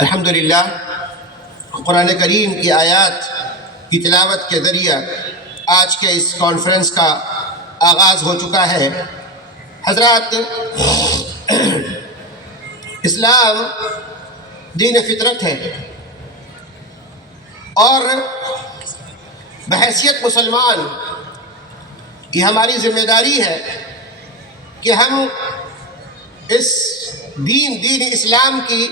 الحمدللہ قرآن کریم کی آیات کی تلاوت کے ذریعہ آج کے اس کانفرنس کا آغاز ہو چکا ہے۔ حضرات، اسلام دین فطرت ہے اور بحیثیت مسلمان یہ ہماری ذمہ داری ہے کہ ہم اس دین اسلام کی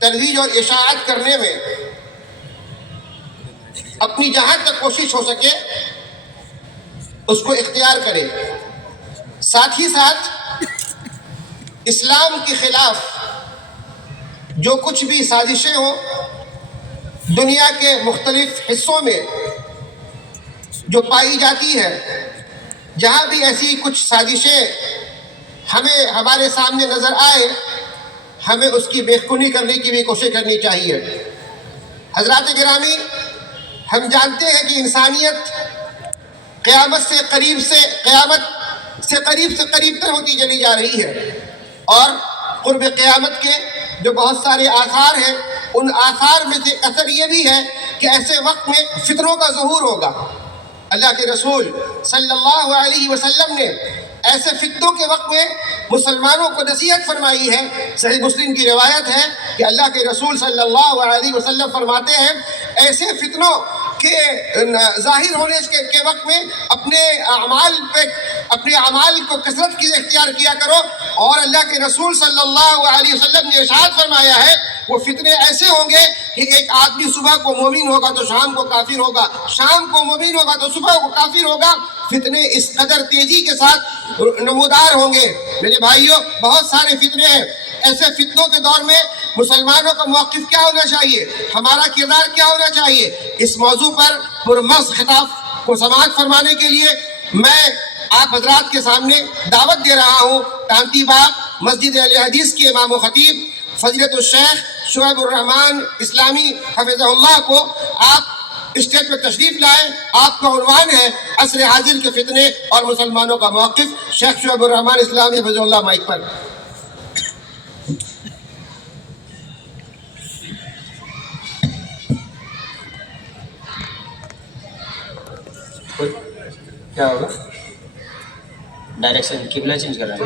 ترویج اور اشاعت کرنے میں اپنی جہاں تک کوشش ہو سکے اس کو اختیار کریں۔ ساتھ ہی ساتھ اسلام کے خلاف جو کچھ بھی سازشیں ہوں دنیا کے مختلف حصوں میں جو پائی جاتی ہے، جہاں بھی ایسی کچھ سازشیں ہمارے سامنے نظر آئے، ہمیں اس کی بےخونی کرنے کی بھی کوشش کرنی چاہیے۔ حضرات گرامی، ہم جانتے ہیں کہ انسانیت قیامت سے قریب تر ہوتی چلی جا رہی ہے، اور قرب قیامت کے جو بہت سارے آثار ہیں، ان آثار میں سے اثر یہ بھی ہے کہ ایسے وقت میں فتنوں کا ظہور ہوگا۔ اللہ کے رسول صلی اللہ علیہ وسلم نے ایسے فتنوں کے وقت میں مسلمانوں کو نصیحت فرمائی ہے۔ صحیح مسلم کی روایت ہے کہ اللہ کے رسول صلی اللہ علیہ وسلم فرماتے ہیں، ایسے فتنوں کے ظاہر ہونے کے وقت میں اپنے اعمال کو کثرت کی اختیار کیا کرو، اور اللہ کے رسول صلی اللہ علیہ وسلم نے ارشاد فرمایا ہے وہ فتنے ایسے ہوں گے کہ ایک آدمی صبح کو مومن ہوگا تو شام کو کافر ہوگا، شام کو مومن ہوگا تو صبح کو کافر ہوگا۔ فتنے اس قدر تیزی کے ساتھ نمودار ہوں گے۔ میرے بھائیوں، بہت سارے فتنے ہیں۔ ایسے فتنوں کے دور میں مسلمانوں کا موقف کیا ہونا چاہیے، ہمارا کردار کیا ہونا چاہیے، اس موضوع پر پرمغز خطاب کو سماعت فرمانے کے لیے میں آپ حضرات کے سامنے دعوت دے رہا ہوں تانتی باغ مسجد اہل حدیث کے امام و خطیب فضیلت الشیخ شعیب الرحمان اسلامی حفظہ اللہ کو۔ آپ اسٹیج پہ تشریف لائیں۔ آپ کا عنوان ہے عصر حاضر کے فتنے اور مسلمانوں کا موقف۔ شیخ شعیب الرحمان اسلامی حفظہ اللہ مائک پر۔ کیا ہوگا؟ ڈائریکشن قبلہ چینج کر رہے ہیں۔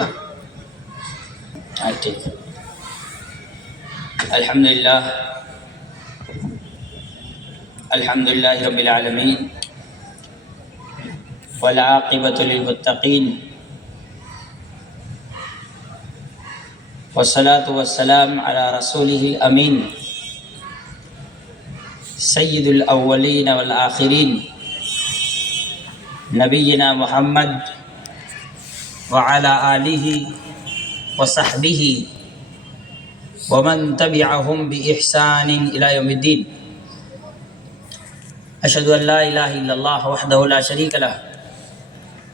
ہاں ٹھیک ہے۔ الحمدللہ رب العالمین والعاقبۃ للمتقین والصلاة والسلام علی رسولہ الامین سید الاولین والآخرین نبینا محمد وعلی آلہ وصحبہ ومن تبعهم بإحسان إلى يوم الدين۔ أشهد أن لا إله إلا الله وحده لا شريك له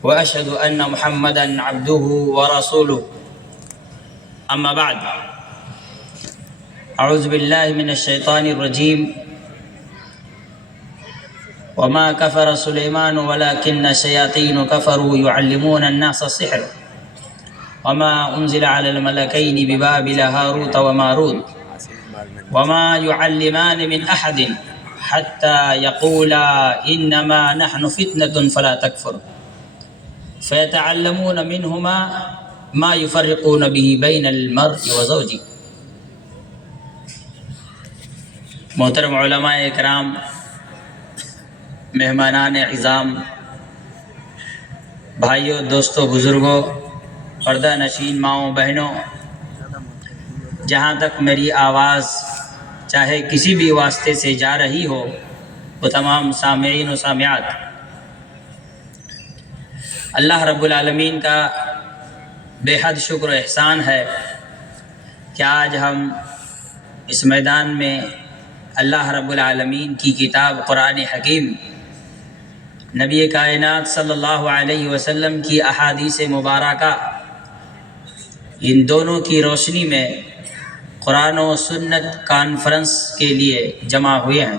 وأشهد أن محمدا عبده ورسوله، أما بعد، أعوذ بالله من الشيطان الرجيم، وما كفر سليمان ولكن الشياطين كفروا يعلمون الناس السحر وما أنزل على الملكين ببابل هاروت وماروت وما يعلمان من أحد حتى يقولا إنما نحن فتنة فلا تكفر فيتعلمون منهما ما يفرقون به بين المرء وزوجه۔ محترم علماء اکرام، مہمانان عظام، بھائیوں، دوستوں، بزرگوں، پردہ نشین ماؤں بہنوں، جہاں تک میری آواز چاہے کسی بھی واسطے سے جا رہی ہو، وہ تمام سامعین و سامعات، اللہ رب العالمین کا بے حد شکر و احسان ہے کہ آج ہم اس میدان میں اللہ رب العالمین کی کتاب قرآن حکیم، نبی کائنات صلی اللہ علیہ وسلم کی احادیث مبارکہ، ان دونوں کی روشنی میں قرآن و سنت کانفرنس کے لیے جمع ہوئے ہیں۔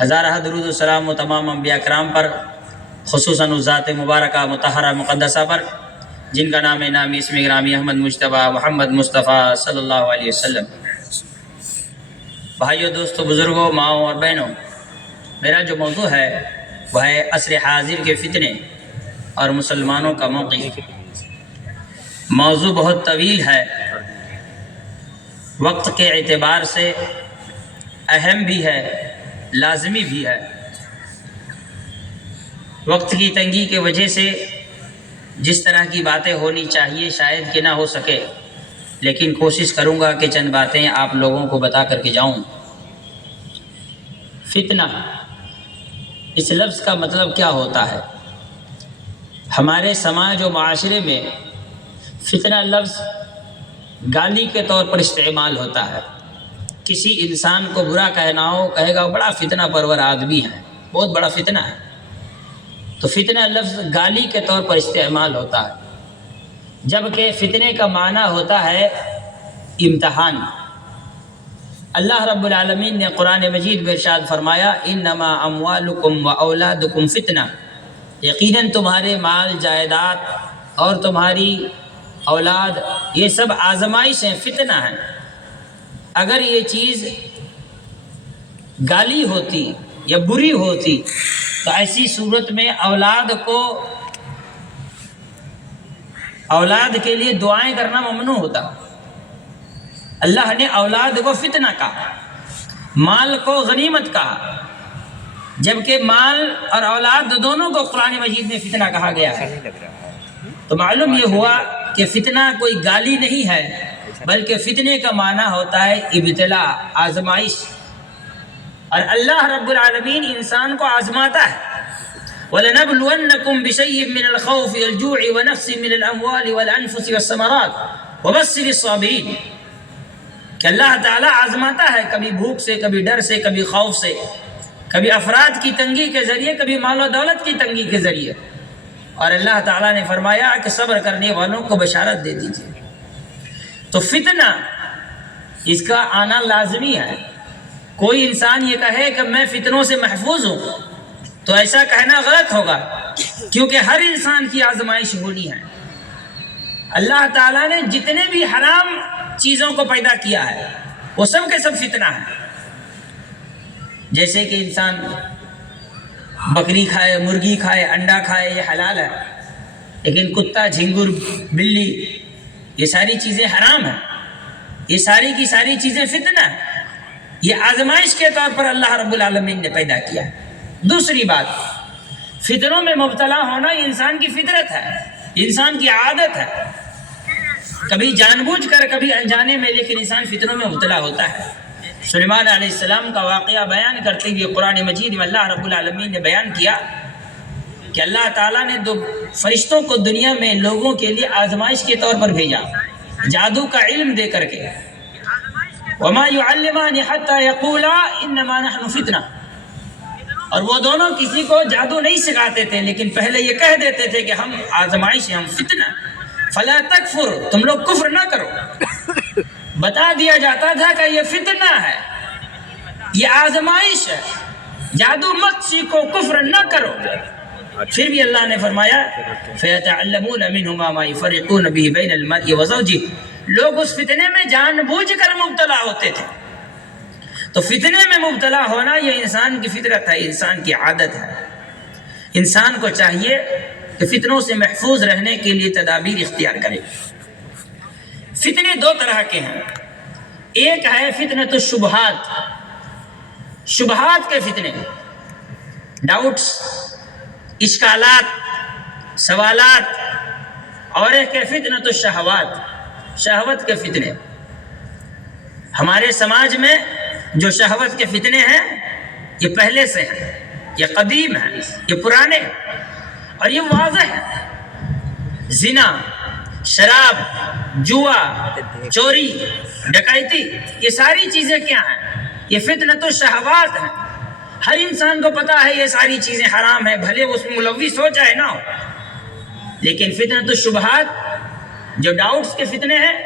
ہزارہ درود و سلام و تمام انبیاء کرام پر، خصوصاً اس ذات مبارکہ مطہرہ مقدسہ پر جن کا نام نامی اسم گرامی احمد مجتبیٰ محمد مصطفیٰ صلی اللہ علیہ وسلم۔ بھائیوں، دوستوں، بزرگوں، ماؤں اور بہنوں، میرا جو موضوع ہے وہ ہے عصر حاضر کے فتنے اور مسلمانوں کا موقف۔ موضوع بہت طویل ہے، وقت کے اعتبار سے اہم بھی ہے، لازمی بھی ہے۔ وقت کی تنگی کی وجہ سے جس طرح کی باتیں ہونی چاہیے شاید کہ نہ ہو سکے، لیکن کوشش کروں گا کہ چند باتیں آپ لوگوں کو بتا کر کے جاؤں۔ فتنہ، اس لفظ کا مطلب کیا ہوتا ہے؟ ہمارے سماج و معاشرے میں فتنہ لفظ گالی کے طور پر استعمال ہوتا ہے۔ کسی انسان کو برا کہنا ہو، کہے گا وہ بڑا فتنہ پرور آدمی ہے، بہت بڑا فتنہ ہے۔ تو فتنہ لفظ گالی کے طور پر استعمال ہوتا ہے، جبکہ فتنے کا معنی ہوتا ہے امتحان۔ اللہ رب العالمین نے قرآن مجید میں ارشاد فرمایا انما اموالکم و اولادکم فتنہ، یقیناً تمہارے مال جائیداد اور تمہاری اولاد یہ سب آزمائش ہیں، فتنہ ہیں۔ اگر یہ چیز گالی ہوتی یا بری ہوتی تو ایسی صورت میں اولاد کے لیے دعائیں کرنا ممنوع ہوتا۔ اللہ نے اولاد کو فتنہ کہا، مال کو غنیمت کہا، جبکہ مال اور اولاد دونوں کو قرآن مجید میں فتنہ کہا گیا ہے۔ تو معلوم یہ ہوا کہ فتنہ کوئی گالی نہیں ہے، بلکہ فتنے کا معنی ہوتا ہے ابتلا، آزمائش۔ اور اللہ رب العالمین انسان کو آزماتا ہے۔ وَلَنَبْلُوَنَّكُمْ بِشَيْءٍ مِّنَ الْخَوْفِ وَالْجُوعِ وَنَقْصٍ مِّنَ الْأَمْوَالِ وَالْأَنفُسِ وَالثَّمَرَاتِ وَبَشِّرِ الصَّابِرِينَ، کہ اللہ تعالیٰ آزماتا ہے، کبھی بھوک سے، کبھی ڈر سے، کبھی خوف سے، کبھی افراد کی تنگی کے ذریعے، کبھی مال و دولت کی تنگی کے ذریعے۔ اور اللہ تعالیٰ نے فرمایا کہ صبر کرنے والوں کو بشارت دے دیجیے۔ تو فتنہ، اس کا آنا لازمی ہے۔ کوئی انسان یہ کہے کہ میں فتنوں سے محفوظ ہوں تو ایسا کہنا غلط ہوگا، کیونکہ ہر انسان کی آزمائش ہونی ہے۔ اللہ تعالیٰ نے جتنے بھی حرام چیزوں کو پیدا کیا ہے وہ سب کے سب فتنہ ہے۔ جیسے کہ انسان بکری کھائے، مرغی کھائے، انڈا کھائے، یہ حلال ہے، لیکن کتا، جھنگر، بلی، یہ ساری چیزیں حرام ہیں۔ یہ ساری کی ساری چیزیں فتنہ ہیں، یہ آزمائش کے طور پر اللہ رب العالمین نے پیدا کیا ہے۔ دوسری بات، فتنوں میں مبتلا ہونا یہ انسان کی فطرت ہے، انسان کی عادت ہے، کبھی جان بوجھ کر، کبھی انجانے میں، لیکن انسان فتنوں میں مبتلا ہوتا ہے۔ سلیمان علیہ السلام کا واقعہ بیان کرتے ہوئے قرآن مجید میں اللہ رب العالمین نے بیان کیا کہ اللہ تعالیٰ نے 2 فرشتوں کو دنیا میں لوگوں کے لیے آزمائش کے طور پر بھیجا، جادو کا علم دے کر کے۔ وَمَا يُعَلِّمَانِ حَتَّى يَقُولَا إِنَّمَا نَحْنُ فِتْنَةٌ، اور وہ دونوں کسی کو جادو نہیں سکھاتے تھے، لیکن پہلے یہ کہہ دیتے تھے کہ ہم آزمائش ہیں، ہم فتنہ۔ فَلَا تَكْفُرْ، تم لوگ کفر نہ کرو۔ بتا دیا جاتا تھا کہ یہ فتنہ ہے، یہ آزمائش ہے، جادو مت سیکھو، کفر نہ کرو۔ پھر بھی اللہ نے فرمایا فَيَتَعَلَّمُونَ مِنْهُمَا مَا يُفَرِّقُونَ بِهِ بَيْنَ الْمَرْءِ وَزَوْجِهِ، لوگ اس فتنے میں جان بوجھ کر مبتلا ہوتے تھے۔ تو فتنے میں مبتلا ہونا یہ انسان کی فطرت ہے، انسان کی عادت ہے۔ انسان کو چاہیے کہ فتنوں سے محفوظ رہنے کے لیے تدابیر اختیار کرے۔ فتنے 2 طرح کے ہیں، ایک ہے فتنۃ الشبہات، شبہات کے فتنے، ڈاؤٹس، اشکالات، سوالات، اور ایک ہے فتنۃ الشہوات، شہوت کے فتنے۔ ہمارے سماج میں جو شہوت کے فتنے ہیں یہ پہلے سے ہیں، یہ قدیم ہیں، یہ پرانے ہیں، اور یہ واضح ہیں۔ زنا، شراب، جوا، چوری، ڈکیتی، یہ ساری چیزیں کیا ہیں؟ یہ فتنۃ الشہوات ہیں۔ ہر انسان کو پتا ہے یہ ساری چیزیں حرام ہیں، بھلے وہ اس میں ملوث ہو چاہے نہ ہو۔ لیکن فتنۃ الشبہات، جو ڈاؤٹس کے فتنے ہیں،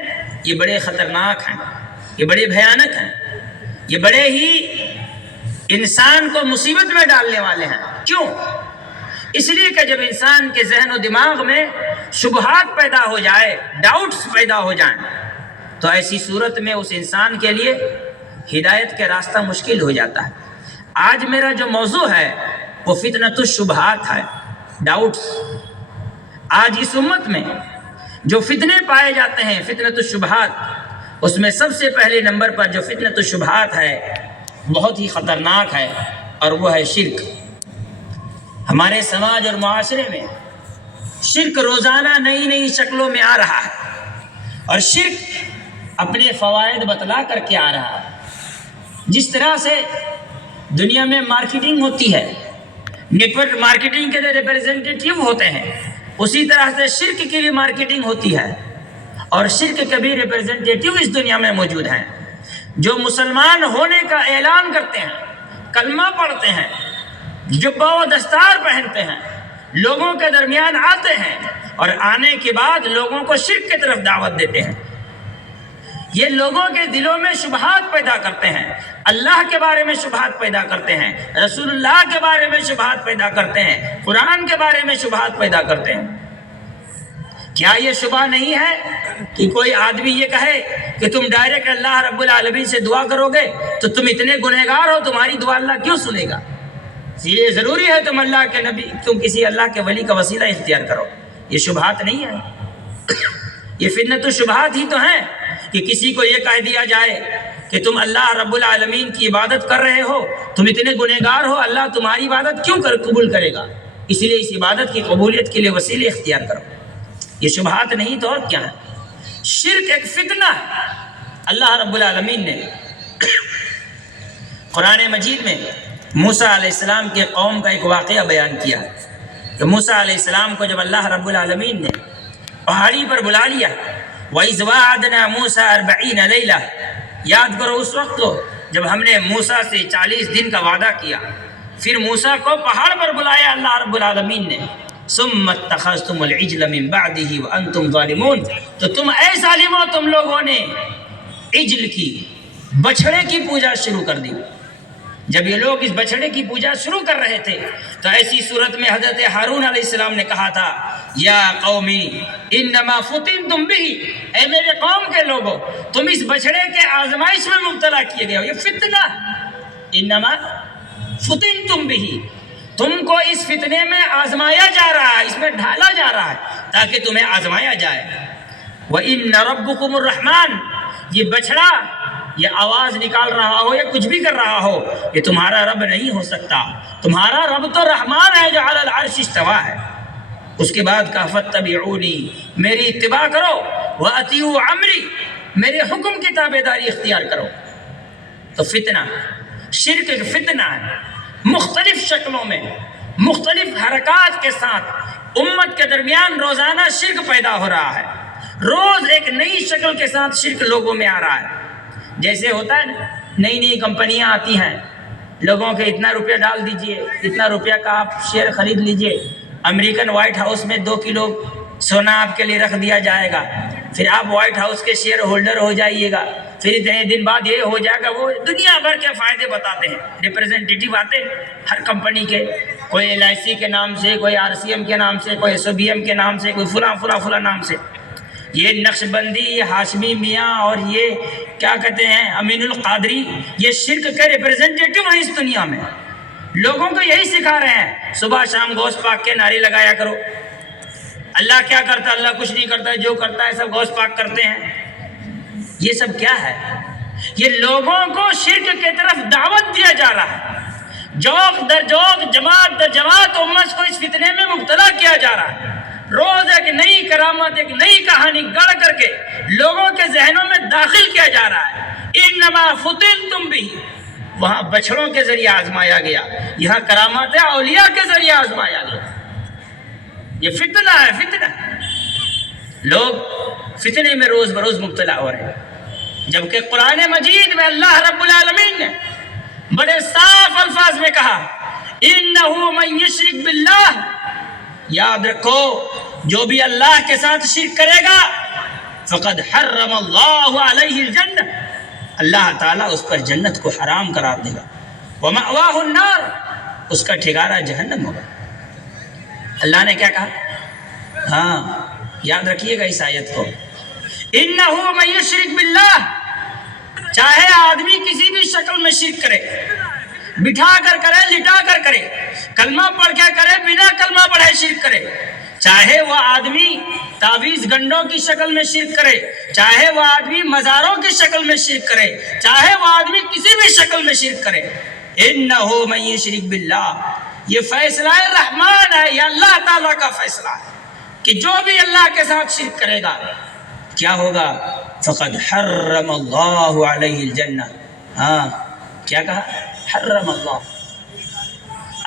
یہ بڑے خطرناک ہیں، یہ بڑے بھیانک ہیں، یہ بڑے ہی انسان کو مصیبت میں ڈالنے والے ہیں۔ کیوں؟ اس لیے کہ جب انسان کے ذہن و دماغ میں شبہات پیدا ہو جائے، ڈاؤٹس پیدا ہو جائیں، تو ایسی صورت میں اس انسان کے لیے ہدایت کے راستہ مشکل ہو جاتا ہے۔ آج میرا جو موضوع ہے وہ فتنۃ الشبہات ہے، ڈاؤٹس۔ آج اس امت میں جو فتنے پائے جاتے ہیں، فتنۃ الشبہات، اس میں سب سے پہلے نمبر پر جو فتنۃ الشبہات ہے بہت ہی خطرناک ہے، اور وہ ہے شرک۔ ہمارے سماج اور معاشرے میں شرک روزانہ نئی نئی شکلوں میں آ رہا ہے، اور شرک اپنے فوائد بتلا کر کے آ رہا ہے۔ جس طرح سے دنیا میں مارکیٹنگ ہوتی ہے، نیٹ ورک مارکیٹنگ کے ریپرزینٹیٹیو ہوتے ہیں، اسی طرح سے شرک کی بھی مارکیٹنگ ہوتی ہے، اور شرک کے بھی ریپرزینٹیٹیو اس دنیا میں موجود ہیں، جو مسلمان ہونے کا اعلان کرتے ہیں، کلمہ پڑھتے ہیں، جبہ و دستار پہنتے ہیں، لوگوں کے درمیان آتے ہیں، اور آنے کے بعد لوگوں کو شرک کی طرف دعوت دیتے ہیں۔ یہ لوگوں کے دلوں میں شبہات پیدا کرتے ہیں، اللہ کے بارے میں شبہات پیدا کرتے ہیں، رسول اللہ کے بارے میں شبہات پیدا کرتے ہیں، قرآن کے بارے میں شبہات پیدا کرتے ہیں۔ کیا یہ شبہ نہیں ہے کہ کوئی آدمی یہ کہے کہ تم ڈائریکٹ اللہ رب العالمین سے دعا کرو گے تو تم اتنے گنہگار ہو، تمہاری دعا اللہ کیوں سنے گا؟ اس لیے ضروری ہے تم اللہ کے نبی، تم کسی اللہ کے ولی کا وسیلہ اختیار کرو۔ یہ شبہات نہیں ہے، یہ فتنۃ الشبہات ہی تو ہیں کہ کسی کو یہ کہہ دیا جائے کہ تم اللہ رب العالمین کی عبادت کر رہے ہو، تم اتنے گنہگار ہو، اللہ تمہاری عبادت کیوں قبول کرے گا؟ اس لیے اس عبادت کی قبولیت کے لیے وسیلے اختیار کرو۔ یہ شبہات نہیں تو اور کیا ہے؟ شرک ایک فتنہ ہے۔ اللہ رب العالمین نے قرآن مجید میں موسیٰ علیہ السلام کے قوم کا ایک واقعہ بیان کیا ہے کہ موسیٰ علیہ السلام کو جب اللہ رب العالمین نے پہاڑی پر بلا لیا، وَإِذْ وَعَدْنَا مُوسَىٰ 40 لَيْلَةً، یاد کرو اس وقت کو جب ہم نے موسیٰ سے 40 دن کا وعدہ کیا، پھر موسیٰ کو پہاڑ پر بلایا اللہ رب العالمین نے، ثُمَّ اتَّخَذْتُمُ الْعِجْلَ مِن بَعْدِهِ وَأَنْتُمْ ظَالِمُونَ، تو تم اے ظالمو، تم لوگوں نے عجل کی، بچھڑے کی پوجا شروع کر دی۔ جب یہ لوگ اس بچھڑے کی پوجا شروع کر رہے تھے تو ایسی صورت میں حضرت ہارون علیہ السلام نے کہا تھا، یا قومی انما فتنتم بہ، اے میرے قوم کے لوگوں، تم اس بچھڑے کے آزمائش میں مبتلا کیے گئے ہو، یہ فتنہ، انما فتنتم بہ، تم کو اس فتنے میں آزمایا جا رہا ہے، اس میں ڈھالا جا رہا ہے تاکہ تمہیں آزمایا جائے۔ وَإِنَّ رَبُّكُمُ الرَّحْمَنُ، یہ بچھڑا یہ آواز نکال رہا ہو یا کچھ بھی کر رہا ہو، یہ تمہارا رب نہیں ہو سکتا، تمہارا رب تو رحمان ہے جو علی العرش استوا ہے۔ اس کے بعد کہا فَاتَّبِعُونِی، میری اتباع کرو، وَأَطِیعُوا عَمْرِی، میرے حکم کی تابعداری اختیار کرو۔ تو فتنہ، شرک ایک فتنہ ہے، مختلف شکلوں میں، مختلف حرکات کے ساتھ امت کے درمیان روزانہ شرک پیدا ہو رہا ہے، روز ایک نئی شکل کے ساتھ شرک لوگوں میں آ رہا ہے۔ جیسے ہوتا ہے نا، نئی نئی کمپنیاں آتی ہیں، لوگوں کے اتنا روپیہ ڈال دیجئے، اتنا روپیہ کا آپ شیئر خرید لیجئے، امریکن وائٹ ہاؤس میں 2 کلو سونا آپ کے لیے رکھ دیا جائے گا، پھر آپ وائٹ ہاؤس کے شیئر ہولڈر ہو جائیے گا، پھر اتنے دن بعد یہ ہو جائے گا، وہ دنیا بھر کے فائدے بتاتے ہیں، ریپرزینٹیٹیو آتے ہیں ہر کمپنی کے، کوئی LIC کے نام سے، کوئی RCM کے نام سے، کوئی SOBM کے نام سے، کوئی فلاں نام سے۔ یہ نقش بندی، یہ ہاشمی میاں اور یہ کیا کہتے ہیں امین القادری، یہ شرک کے ریپرزینٹیٹیو ہیں اس دنیا میں، لوگوں کو یہی سکھا رہے ہیں، صبح شام غوث پاک کے نعرے لگایا کرو۔ اللہ کیا کرتا ہے؟ اللہ کچھ نہیں کرتا ہے، جو کرتا ہے سب غوث پاک کرتے ہیں۔ یہ سب کیا ہے؟ یہ لوگوں کو شرک کی طرف دعوت دیا جا رہا ہے، جوق در جوق، جماعت در جماعت امت کو اس فتنے میں مبتلا کیا جا رہا ہے۔ روز ایک نئی کرامت، ایک نئی کہانی گڑھ کر کے لوگوں کے ذہنوں میں داخل کیا جا رہا ہے۔ انما فتنتم بہ، وہاں بچھڑوں کے ذریعے آزمایا گیا، یہاں کرامات اولیاء کے ذریعے آزمایا گیا۔ یہ فتنہ ہے، فتنہ۔ لوگ فتنے میں روز بروز مبتلا ہو رہے ہیں، جبکہ قرآن مجید میں اللہ رب العالمین نے بڑے صاف الفاظ میں کہا، انہ من یشرک باللہ، یاد رکھو جو بھی اللہ کے ساتھ شرک کرے گا فقد حرم اللہ علیہ الجنہ، اللہ تعالیٰ اس پر جنت کو حرام قرار دے گا، ومأواہ النار، اس کا ٹھکانہ جہنم ہوگا۔ اللہ نے کیا کہا؟ ہاں یاد رکھیے گا اس آیت کو، انہو من یشرک باللہ، چاہے آدمی کسی بھی شکل میں شرک کرے، بٹھا کر کرے، لٹا کر کرے، کلمہ پڑھ کے کرے، بنا کلمہ پڑھے شرک کرے، چاہے وہ آدمی تعویذ گنڈوں کی شکل میں شرک کرے، چاہے وہ آدمی مزاروں کی شکل میں شرک کرے، چاہے وہ آدمی کسی بھی شکل میں شرک کرے، انہو من یشرک باللہ، یہ فیصلہ رحمان ہے، یہ اللہ تعالیٰ کا فیصلہ ہے کہ جو بھی اللہ کے ساتھ شرک کرے گا کیا ہوگا؟ فقد حرم اللہ علیہ الجنہ، ہاں کیا کہا؟ حرم اللہ،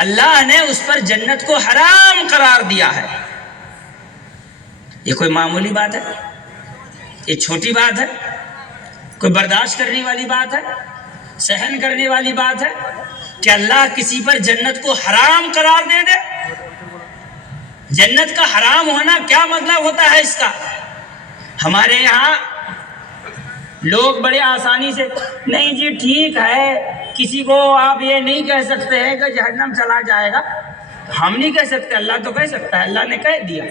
اللہ نے اس پر جنت کو حرام قرار دیا ہے۔ یہ کوئی معمولی بات ہے؟ یہ چھوٹی بات ہے؟ کوئی برداشت کرنے والی بات ہے؟ سہن کرنے والی بات ہے کہ اللہ کسی پر جنت کو حرام قرار دے دے؟ جنت کا حرام ہونا کیا مطلب ہوتا ہے اس کا؟ ہمارے یہاں لوگ بڑے آسانی سے، نہیں جی ٹھیک ہے، کسی کو آپ یہ نہیں کہہ سکتے ہیں کہ جہنم چلا جائے گا، ہم نہیں کہہ سکتے، اللہ تو کہہ سکتا ہے، اللہ نے کہہ دیا،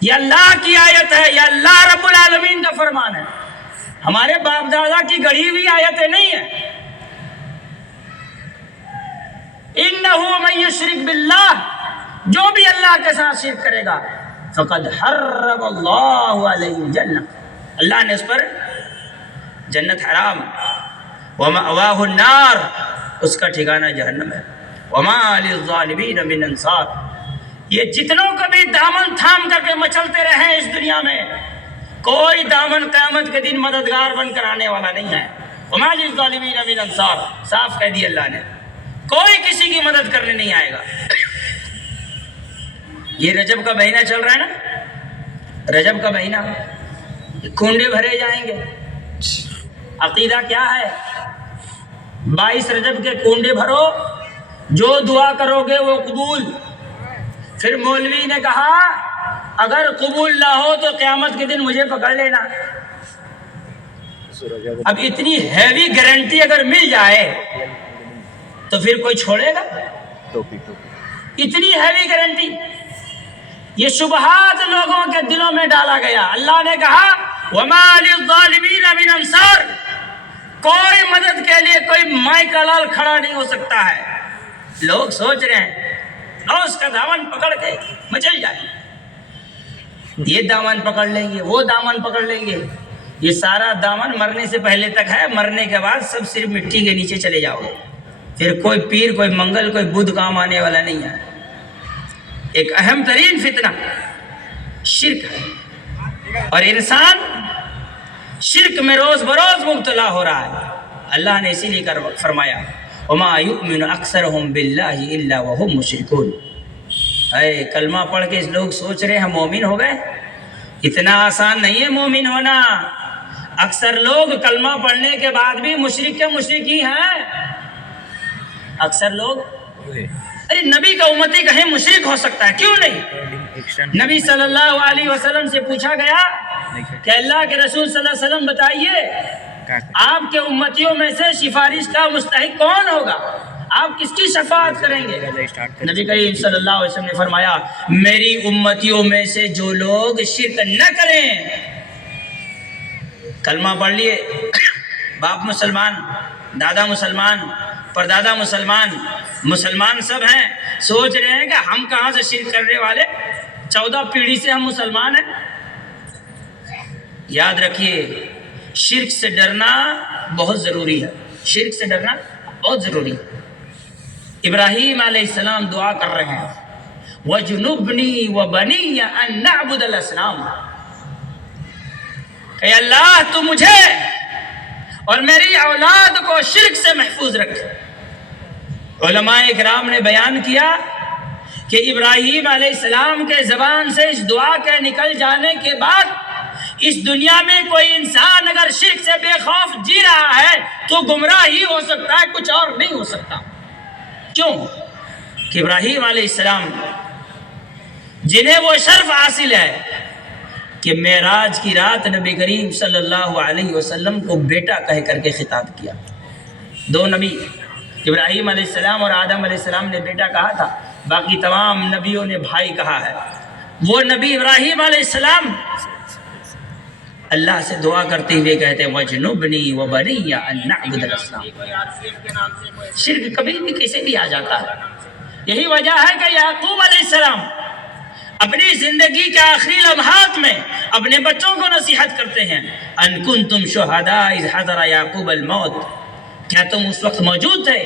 یہ اللہ کی آیت ہے، یہ اللہ رب العالمین کا فرمان ہے، ہمارے باپ دادا کی گڑھی ہوئی آیتیں نہیں ہیں۔ انہو من یشرک باللہ، جو بھی اللہ کے ساتھ شرک کرے گا فقد حرم اللہ علیہ الجنہ، اللہ نے اس پر جنت حرام، ومأواہ النار، اس کا ٹھکانہ جہنم ہے، وما للظالمین من انصار، یہ جتنوں کو بھی دامن تھام کر کے مچلتے رہے اس دنیا میں، کوئی دامن قیامت کے دن مددگار بن کر آنے والا نہیں ہے، وما للظالمین من انصار، صاف کہہ دیا اللہ نے، کوئی کسی کی مدد کرنے نہیں آئے گا۔ یہ رجب کا مہینہ چل رہا ہے نا، رجب کا مہینہ، کنڈے بھرے جائیں گے، عقیدہ کیا ہے؟ 22 رجب کے کنڈے بھرو، جو دعا کرو گے وہ قبول۔ پھر مولوی نے کہا اگر قبول نہ ہو تو قیامت کے دن مجھے پکڑ لینا۔ اب اتنی ہیوی گارنٹی اگر مل جائے تو پھر کوئی چھوڑے گا؟ اتنی ہیوی گارنٹی، یہ شبہات لوگوں کے دلوں میں ڈالا گیا۔ اللہ نے کہا وما للظالمین من انصار، کوئی مدد کے لیے کوئی مائی کا لال کھڑا نہیں ہو سکتا ہے۔ لوگ سوچ رہے ہیں اس کا دامن پکڑ کے مچل جائے، یہ دامن پکڑ لیں گے، وہ دامن پکڑ لیں گے، یہ سارا دامن مرنے سے پہلے تک ہے، مرنے کے بعد سب صرف مٹی کے نیچے چلے جاؤ گے، پھر کوئی پیر، کوئی منگل، کوئی بدھ کام آنے والا نہیں ہے۔ ایک اہم ترین فتنہ شرک ہے، اور انسان شرک میں روز بروز مبتلا ہو رہا ہے۔ اللہ نے اسی لیے فرمایا وما یؤمن اکثرهم باللہ الا وهم مشرکون، اے کلمہ پڑھ کے لوگ سوچ رہے ہیں ہم مومن ہو گئے، اتنا آسان نہیں ہے مومن ہونا۔ اکثر لوگ کلمہ پڑھنے کے بعد بھی مشرک کے مشرک ہی ہیں۔ اکثر لوگ، ارے نبی کا امتی کہیں مشرک ہو سکتا ہے، کیوں نہیں؟ نبی صلی اللہ علیہ وسلم سے پوچھا گیا کہ اللہ کے رسول صلی اللہ علیہ وسلم بتائیے آپ کے امتیوں میں سے سفارش کا مستحق کون ہوگا، آپ کس کی شفاعت کریں گے؟ نبی کریم صلی اللہ علیہ وسلم نے فرمایا میری امتیوں میں سے جو لوگ شرک نہ کریں، کلمہ پڑھ لیے، باپ مسلمان، دادا مسلمان، پردادا مسلمان، مسلمان سب ہیں، سوچ رہے ہیں کہ ہم کہاں سے شرک کرنے والے، 14 پیڑھی سے ہم مسلمان ہیں۔ یاد رکھیے شرک سے ڈرنا بہت ضروری ہے، شرک سے ڈرنا بہت ضروری ہے۔ ابراہیم علیہ السلام دعا کر رہے ہیں وَجُنُبْنِي وَبَنِيَّ أَن نَعْبُدَ الْأَصْنَامَ، کہ اللہ تو مجھے اور میری اولاد کو شرک سے محفوظ رکھ۔ علماء اکرام نے بیان کیا کہ ابراہیم علیہ السلام کے زبان سے اس دعا کے نکل جانے کے بعد اس دنیا میں کوئی انسان اگر شرک سے بے خوف جی رہا ہے تو گمراہ ہی ہو سکتا ہے، کچھ اور نہیں ہو سکتا۔ کیوں کہ ابراہیم علیہ السلام جنہیں وہ شرف حاصل ہے کہ معراج کی رات نبی کریم صلی اللہ علیہ وسلم کو بیٹا کہہ کر کے خطاب کیا۔ دو نبی ابراہیم علیہ السلام اور آدم علیہ السلام نے بیٹا کہا تھا، باقی تمام نبیوں نے بھائی کہا ہے۔ وہ نبی ابراہیم علیہ السلام اللہ سے دعا کرتے ہوئے کہتے ہیں وَجْنُبْنِي وَبَنِيَّ أَن نَعْبُدَ الْأَصْنَامَ۔ شرک کبھی بھی کسی بھی آ جاتا ہے۔ یہی وجہ ہے کہ یعقوب علیہ السلام اپنی زندگی کے آخری لمحات میں اپنے بچوں کو نصیحت کرتے ہیں ان کنتم شہداء اذ حضر یعقوب الموت، کیا تم اس وقت موجود تھے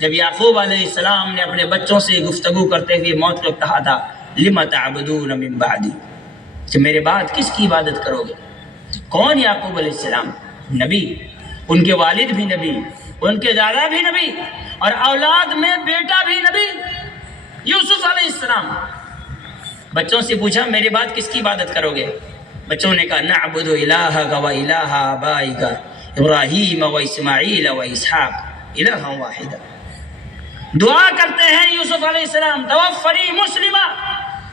جب یعقوب علیہ السلام نے اپنے بچوں سے گفتگو کرتے ہوئے موت کو کہا تھا لم تعبدون من بعدی، کہ میرے بعد کس کی عبادت کرو گے؟ کون یعقوب علیہ السلام؟ نبی، ان کے والد بھی نبی، ان کے دادا بھی نبی، اور اولاد میں بیٹا بھی نبی یوسف علیہ السلام۔ بچوں سے پوچھا میرے بعد کس کی عبادت کرو گے؟ بچوں نے کہا نعبد الہک و الہ آبائک ابراہیم و اسماعیل و اسحاق الہا واحدا۔ دعا کرتے ہیں یوسف علیہ السلام توفنی مسلمہ،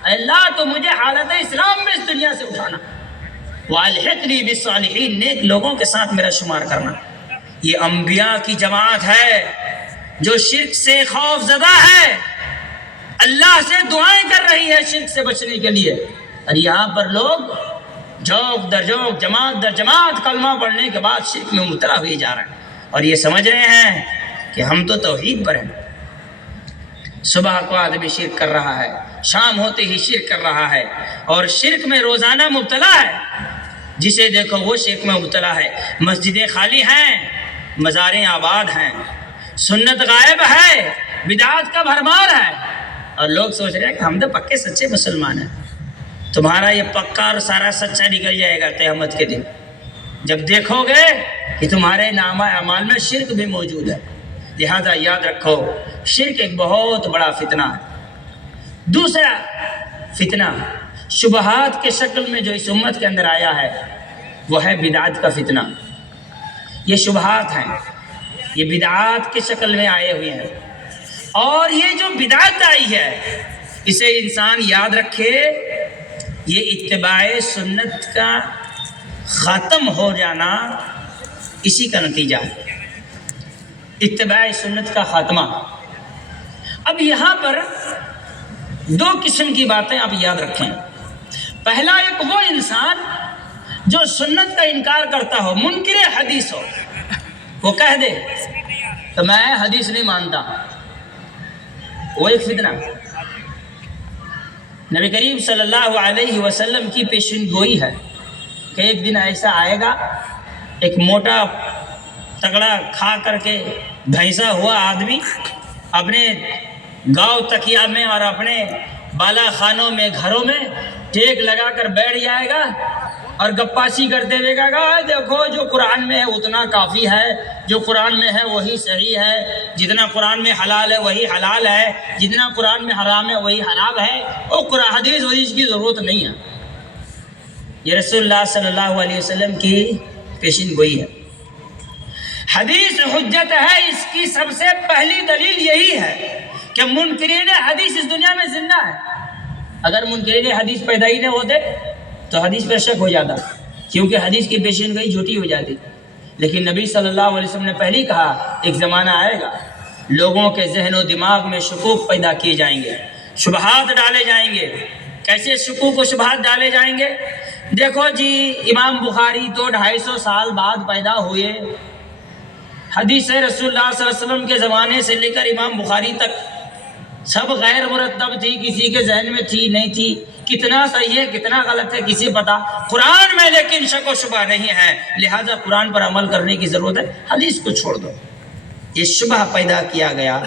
اے اللہ تو مجھے حالت اسلام میں اس دنیا سے اٹھانا، والحقنی بالصالحین، نیک لوگوں کے ساتھ میرا شمار کرنا۔ یہ انبیاء کی جماعت ہے جو شرک سے خوف زدہ ہے، اللہ سے دعائیں کر رہی ہے شرک سے بچنے کے لیے، اور یہاں پر لوگ جوک در جوک جماعت در جماعت کلمہ پڑھنے کے بعد شرک میں مبتلا ہوئے جا رہے ہیں، اور یہ سمجھ رہے ہیں کہ ہم تو توحید پر ہیں۔ صبح کو آدمی شرک کر رہا ہے، شام ہوتے ہی شرک کر رہا ہے، اور شرک میں روزانہ مبتلا ہے، جسے دیکھو وہ شرک میں مبتلا ہے۔ مسجدیں خالی ہیں، مزاریں آباد ہیں، سنت غائب ہے، بدعات کا بھرمار ہے، اور لوگ سوچ رہے ہیں کہ ہم تو پکے سچے مسلمان ہیں۔ تمہارا یہ پکا اور سارا سچا نکل جائے گا قیامت کے دن، جب دیکھو گے کہ تمہارے نامہ اعمال میں شرک بھی موجود ہے۔ لہذا یاد رکھو شرک ایک بہت بڑا فتنہ ہے۔ دوسرا فتنہ شبہات کے شکل میں جو اس امت کے اندر آیا ہے وہ ہے بدعات کا فتنہ۔ یہ شبہات ہیں، یہ بدعات کے شکل میں آئے ہوئے ہیں، اور یہ جو بدعت آئی ہے اسے انسان یاد رکھے یہ اتباع سنت کا ختم ہو جانا اسی کا نتیجہ ہے، اتباع سنت کا خاتمہ۔ اب یہاں پر دو قسم کی باتیں آپ یاد رکھیں۔ پہلا، ایک وہ انسان جو سنت کا انکار کرتا ہو، منکر حدیث ہو، وہ کہہ دے تو میں حدیث نہیں مانتا، وہ ایک فتنہ۔ نبی کریم صلی اللہ علیہ وسلم کی پیشن گوئی ہے کہ ایک دن ایسا آئے گا، ایک موٹا تگڑا کھا کر کے بھینسا ہوا آدمی اپنے گاؤں تکیا میں اور اپنے بالا خانوں میں گھروں میں ٹیک لگا کر بیٹھ جائے گا اور گپاسی کرتے ہوئے کہے گا دیکھو جو قرآن میں ہے اتنا کافی ہے، جو قرآن میں ہے وہی صحیح ہے، جتنا قرآن میں حلال ہے وہی حلال ہے، جتنا قرآن میں حرام ہے وہی حرام ہے، اور قرآن حدیث کی ضرورت نہیں ہے۔ یہ رسول اللہ صلی اللہ علیہ وسلم کی پیشن گوئی ہے۔ حدیث حجت ہے، اس کی سب سے پہلی دلیل یہی ہے کہ منکرین حدیث اس دنیا میں زندہ ہے۔ اگر منکرین حدیث پیدا ہی نہ ہوتے تو حدیث پر شک ہو جاتا، کیونکہ حدیث کی پیشن گوئی جھوٹی ہو جاتی۔ لیکن نبی صلی اللہ علیہ وسلم نے پہلے ہی کہا ایک زمانہ آئے گا لوگوں کے ذہن و دماغ میں شکوک پیدا کیے جائیں گے، شبہات ڈالے جائیں گے۔ کیسے شکوک و شبہات ڈالے جائیں گے؟ دیکھو جی، امام بخاری تو 250 سال بعد پیدا ہوئے، حدیث رسول اللہ صلی اللہ علیہ وسلم کے زمانے سے لے کر امام بخاری تک سب غیر مرتب تھی، کسی کے ذہن میں تھی نہیں تھی، کتنا صحیح ہے کتنا غلط ہے کسی پتا۔ قرآن میں لیکن شک و شبہ نہیں ہے، لہذا قرآن پر عمل کرنے کی ضرورت ہے، حدیث کو چھوڑ دو۔ یہ شبہ پیدا کیا گیا،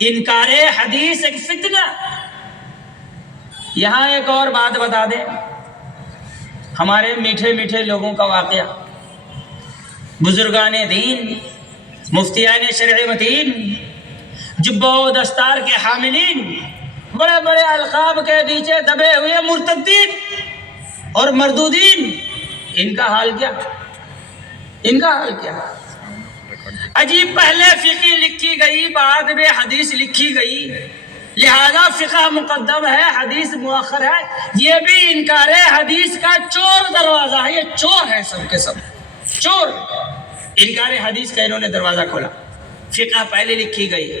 انکار حدیث ایک فتنہ۔ یہاں ایک اور بات بتا دیں، ہمارے میٹھے میٹھے لوگوں کا واقعہ، بزرگان دین، مفتیان شرع متین، جبہ و دستار کے حاملین، بڑے بڑے القاب کے نیچے دبے ہوئے مرتدین اور مردودین، ان کا حال کیا؟ ان کا حال کیا؟ عجیب، پہلے فقہ لکھی گئی، بعد میں حدیث لکھی گئی، لہذا فقہ مقدم ہے حدیث مؤخر ہے۔ یہ بھی انکار حدیث کا چور دروازہ ہے، یہ چور ہے سب کے سب چور۔ انکار حدیث کا انہوں نے دروازہ کھولا۔ فقہ پہلے لکھی گئی،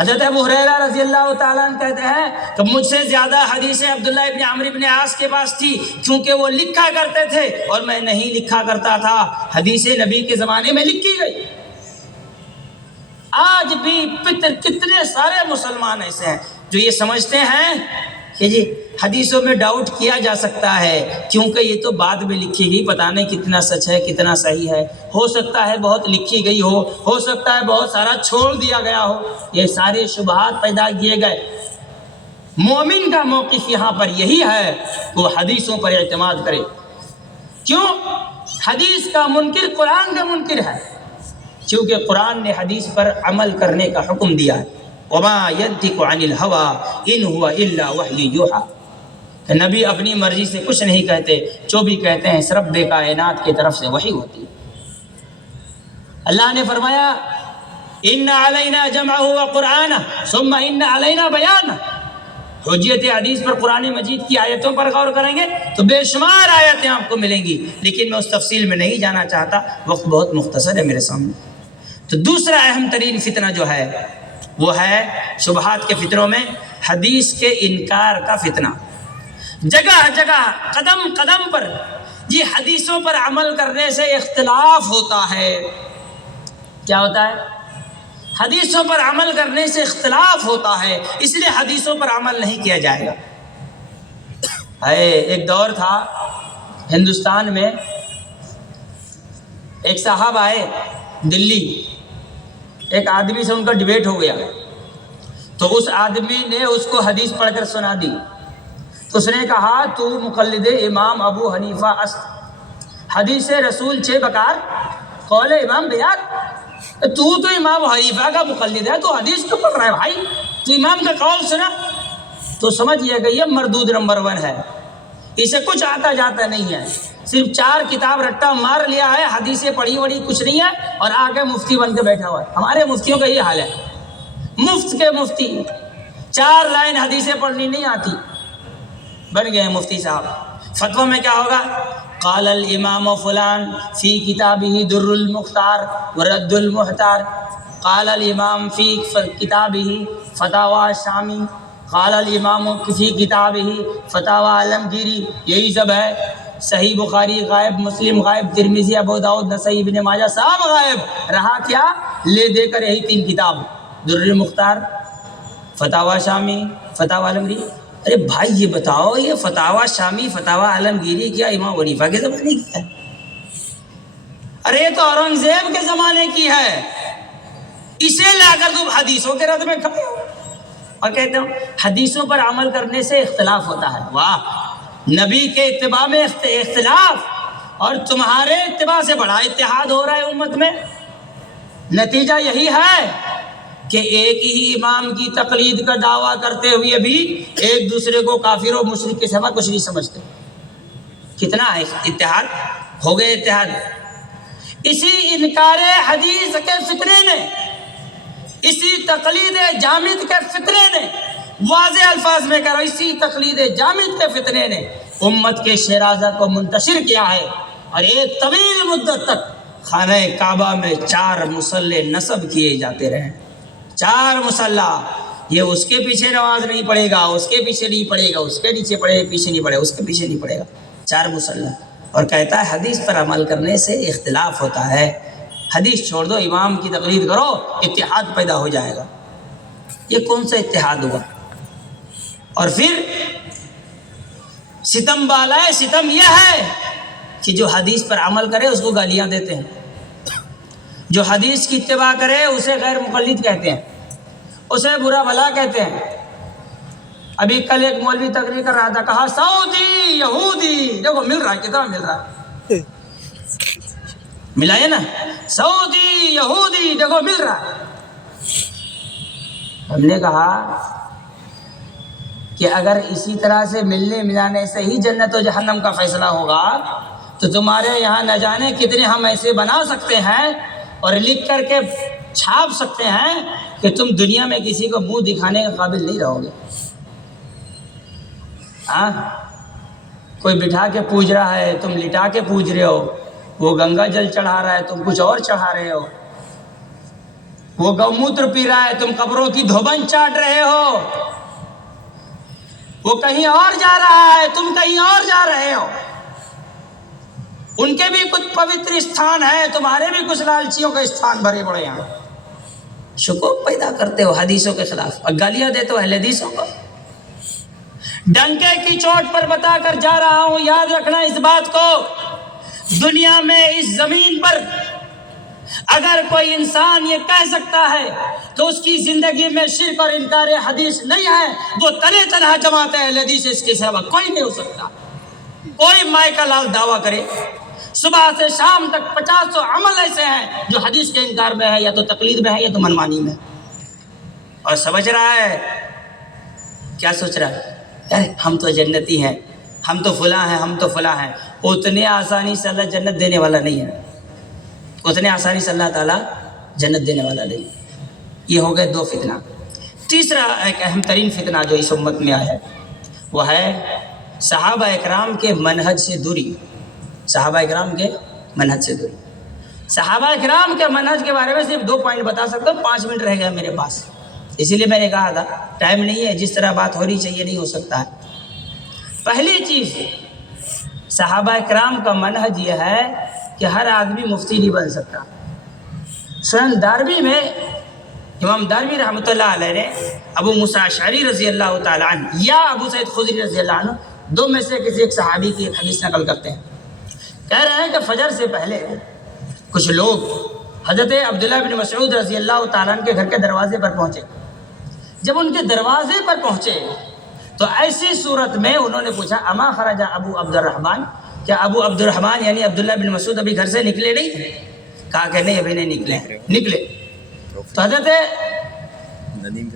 حضرت ابو ہریرہ رضی اللہ تعالیٰ عنہ کہتے ہیں کہ مجھ سے زیادہ حدیثیں عبداللہ ابن عمرو ابن عاص کے پاس تھی، کیونکہ وہ لکھا کرتے تھے اور میں نہیں لکھا کرتا تھا۔ حدیث نبی کے زمانے میں لکھی گئی۔ آج بھی کتنے سارے مسلمان ایسے ہیں جو یہ سمجھتے ہیں کہ جی حدیثوں میں ڈاؤٹ کیا جا سکتا ہے کیونکہ یہ تو بعد میں لکھی گئی، پتہ نہیں کتنا سچ ہے کتنا صحیح ہے، ہو سکتا ہے بہت لکھی گئی ہو سکتا ہے بہت سارا چھوڑ دیا گیا ہو، یہ سارے شبہات پیدا کیے گئے۔ مومن کا موقف یہاں پر یہی ہے کہ وہ حدیثوں پر اعتماد کرے۔ کیوں؟ حدیث کا منکر قرآن کا منکر ہے، کیونکہ قرآن نے حدیث پر عمل کرنے کا حکم دیا ہے۔ وَمَا يَنْطِقُ عَنِ الْهَوَىٰ إِنْ هُوَ إِلَّا وَحْيٌ يُوحَىٰ، کہ نبی اپنی مرضی سے کچھ نہیں کہتے، جو بھی کہتے ہیں رب کائنات کی طرف سے وحی ہوتی ہے۔ اللہ نے فرمایا إِنَّ عَلَيْنَا جَمْعَهُ وَقُرْآنَهُ ثُمَّ إِنَّ عَلَيْنَا بَيَانَهُ۔ حجت حدیث پر قرآن مجید کی آیتوں پر غور کریں گے تو بے شمار آیتیں آپ کو ملیں گی، لیکن میں اس تفصیل میں نہیں جانا چاہتا، وقت بہت مختصر ہے میرے سامنے۔ تو دوسرا اہم ترین فتنہ جو ہے وہ ہے شبہات کے فتنوں میں حدیث کے انکار کا فتنہ۔ جگہ جگہ قدم قدم پر یہ حدیثوں پر عمل کرنے سے اختلاف ہوتا ہے۔ کیا ہوتا ہے؟ حدیثوں پر عمل کرنے سے اختلاف ہوتا ہے، اس لیے حدیثوں پر عمل نہیں کیا جائے گا۔ ایک دور تھا ہندوستان میں، ایک صاحب آئے دلی، ایک آدمی سے ان کا ڈیبیٹ ہو گیا، تو اس آدمی نے اس کو حدیث پڑھ کر سنا دی۔ تو اس نے کہا تو مقلد امام ابو حنیفہ است، حدیث رسول چھ بکار قول امام بیار۔ تو امام حنیفہ کا مقلد ہے، تو حدیث کیوں پڑھ رہا ہے بھائی؟ تو امام کا قول سنا۔ تو سمجھئے کہ یہ مردود نمبر 1 ہے، اسے کچھ آتا جاتا نہیں ہے، صرف 4 کتاب رٹا مار لیا ہے، حدیثیں پڑھی وڑھی کچھ نہیں ہے، اور آگے مفتی بن کے بیٹھا ہوا ہے۔ ہمارے مفتیوں کا یہ حال ہے، مفت کے مفتی 4 لائن حدیثیں پڑھنی نہیں آتی، بن گئے مفتی صاحب۔ فتویٰ میں کیا ہوگا؟ قال الامام فلان فی کتابہ در المختار ورد المحتار، قال الامام فی کتابہ فتاوی شامی، قال الامام فی کتابہ فتاوی عالمگیری، یہی سب ہے۔ صحیح بخاری غائب، مسلم غائب، ترمذی، ابو داؤد، نسائی، ابن ماجہ سب غائب، رہا کیا؟ لے دے کر یہی 3 کتاب، در المختار، فتاوی شامی، فتاوی عالمگیری۔ ارے بھائی یہ بتاؤ، یہ فتاوی شامی فتاوی عالمگیری کیا امام حنیفہ کے زمانے کی ہے؟ ارے یہ تو اورنگزیب کے زمانے کی ہے، اسے لا کر تم حدیثوں کے رد میں کھڑے ہو اور کہتے ہو حدیثوں پر عمل کرنے سے اختلاف ہوتا ہے۔ واہ، نبی کے اتباع میں اختلاف اور تمہارے اتباع سے بڑا اتحاد ہو رہا ہے امت میں۔ نتیجہ یہی ہے کہ ایک ہی امام کی تقلید کا دعویٰ کرتے ہوئے بھی ایک دوسرے کو کافر و مشرک کے سوا کچھ نہیں سمجھتے۔ کتنا ہے اتحاد؟ ہو گئے اتحاد۔ اسی انکار حدیث کے فتنے نے، اسی تقلید جامد کے فتنے نے، واضح الفاظ میں کہہ رہا ہوں، اسی تقلید جامد کے فتنے نے امت کے شیرازہ کو منتشر کیا ہے، اور ایک طویل مدت تک خانہ کعبہ میں 4 مصلے نصب کیے جاتے رہے۔ 4 مصلح، یہ اس کے پیچھے نماز نہیں پڑھے گا، اس کے پیچھے نہیں پڑھے گا، اس کے نیچے پڑھے پیچھے نہیں پڑھے گا، اس کے پیچھے نہیں پڑھے گا، 4 مصلح۔ اور کہتا ہے حدیث پر عمل کرنے سے اختلاف ہوتا ہے، حدیث چھوڑ دو، امام کی تقلید کرو، اتحاد پیدا ہو جائے گا۔ یہ کون سا اتحاد ہوا؟ اور پھر ستم بالائے ستم یہ ہے کہ جو حدیث پر عمل کرے اس کو گالیاں دیتے ہیں، جو حدیث کی اتباع کرے اسے غیر مقلد کہتے ہیں، اسے برا بھلا کہتے ہیں۔ ابھی کل ایک مولوی تقریر کر رہا تھا، کہا سعودی یہودی، دیکھو مل رہا ہے، کتنا مل رہا ہے، ملا ہے نا، سعودی یہودی دیکھو مل رہا ہے۔ ہم نے کہا کہ اگر اسی طرح سے ملنے ملانے سے ہی جنت و جہنم کا فیصلہ ہوگا تو تمہارے یہاں نہ جانے کتنے ہم ایسے بنا سکتے ہیں اور لکھ کر کے چھاپ سکتے ہیں کہ تم دنیا میں کسی کو منہ دکھانے کے قابل نہیں رہو گے۔ ہاں، کوئی بٹھا کے پوج رہا ہے، تم لٹا کے پوج رہے ہو، وہ گنگا جل چڑھا رہا ہے، تم کچھ اور چڑھا رہے ہو، وہ گوموتر پی رہا ہے، تم قبروں کی دھوبن چاٹ رہے ہو. وہ کہیں اور جا رہا ہے، تم کہیں اور جا رہے ہو. ان کے بھی کچھ پوتر استھان ہیں، تمہارے بھی کچھ لالچیوں کے استھان بھرے پڑے ہیں. شکوک پیدا کرتے ہو حدیثوں کے خلاف اور گالیاں دیتے ہو اہل حدیثوں کو. ڈنکے کی چوٹ پر بتا کر جا رہا ہوں، یاد رکھنا اس بات کو، دنیا میں اس زمین پر اگر کوئی انسان یہ کہہ سکتا ہے کہ اس کی زندگی میں شرک اور انکار حدیث نہیں ہے، وہ تنہ تنہا جماعت اہل حدیث اس کے سوا کوئی نہیں ہو سکتا. کوئی مائی کا لال دعویٰ کرے، صبح سے شام تک 50 عمل ایسے ہیں جو حدیث کے انکار میں ہے، یا تو تقلید میں ہے یا تو منمانی میں. اور سمجھ رہا ہے کیا سوچ رہا ہے؟ ہم تو جنتی ہیں، ہم تو فلاں ہیں، ہم تو فلاں ہیں. اتنے آسانی سے اللہ جنت دینے والا نہیں ہے، اتنے آسانی سے اللہ تعالیٰ جنت دینے والا نہیں. یہ ہو گئے دو فتنہ. تیسرا ایک اہم ترین فتنہ جو اس امت میں آیا ہے وہ ہے صحابہ اکرام کے منہج سے دوری. صحابہ اکرام کے منہج سے دوری. صحابہ اکرام کے منہج کے بارے میں صرف 2 پوائنٹ بتا سکتا ہوں، 5 منٹ رہ گیا میرے پاس، اسی لیے میں نے کہا تھا ٹائم نہیں ہے، جس طرح بات ہونی چاہیے نہیں ہو سکتا ہے. پہلی چیز، صحابہ اکرام کا منہج یہ ہے کہ ہر آدمی مفتی نہیں بن سکتا. سنن دارمی میں امام دارمی رحمۃ اللہ علیہ نے ابو موسیٰ اشعری رضی اللہ تعالیٰ عنہ یا ابو سعید خدری رضی اللہ عنہ، 2 میں سے کسی ایک صحابی کی ایک حدیث نقل کرتے ہیں. کہہ رہے ہیں کہ فجر سے پہلے کچھ لوگ حضرت عبداللہ بن مسعود رضی اللہ تعالیٰ عنہ کے گھر کے دروازے پر پہنچے. جب ان کے دروازے پر پہنچے تو ایسی صورت میں انہوں نے پوچھا اما خرج ابو عبد الرحمن، کیا ابو عبد الرحمن یعنی عبداللہ بن مسعود ابھی گھر سے نکلے نہیں ہیں؟ کہا کہ نہیں، ابھی نہیں نکلے. تو حضرت